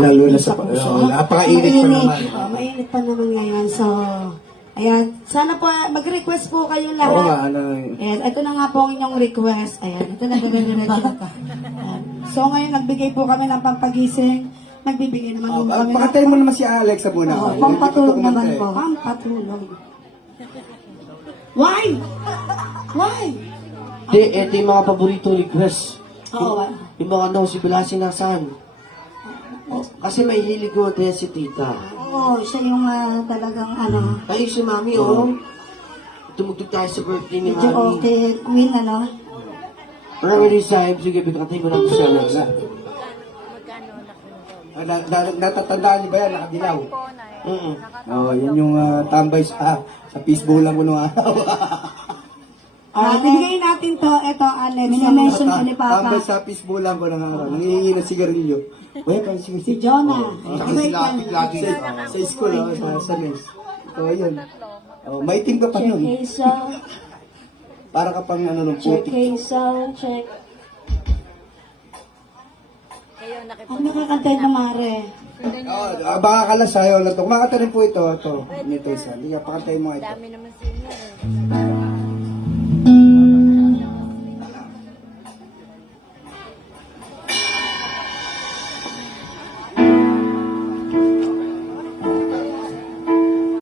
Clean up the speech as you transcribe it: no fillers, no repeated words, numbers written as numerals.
Lalo na sa napakainit pa naman. Mainit pa naman ngayon. So, ayan. Sana po, mag-request po kayo lahat. Oo nga, Ayan, ito na nga po ang inyong request. Ayan, ito na gagawin. So, ngayon, nagbigay po kami ng pampagising. Nagbibigay naman po kami. Pakatay mo naman si Alex sa muna. Pampatulog naman po. Pampatulog. Why? Why? Ito yung mga paborito request. Oo. Yung mga no, si Belasi nasaan? Kasi may hilig ko din si tita. Oo, siya yung talagang ano. Ay, si mami, tumugtog tayo sa birthday ni Medyo mami. okay, Queen, ano. Maraming sahib, sige, pagkatay mo lang sa Alex. Natatandaan niyo ba yan? Nakadilaw. Oo. Yan yung tambay sa Facebook lang ko nung araw. Bigay natin to, ito, Alex. Minamention ko ni Papa. Tambay sa Facebook lang ko nung araw. Nangihingi ng sigarilyo. Si Jonah. Lagi sa school, sa nurse. So, ayun. Maitim ka pa nun. Check Hazel. Para ka pang ano nung Check putik. Hazel. Check. Ano nakakantay na Mare? Baka kalas ayaw lang ito. Kumakanta rin po ito. Ito. Nito isa. Hindi ka pakantay mo ito. Dami naman senior.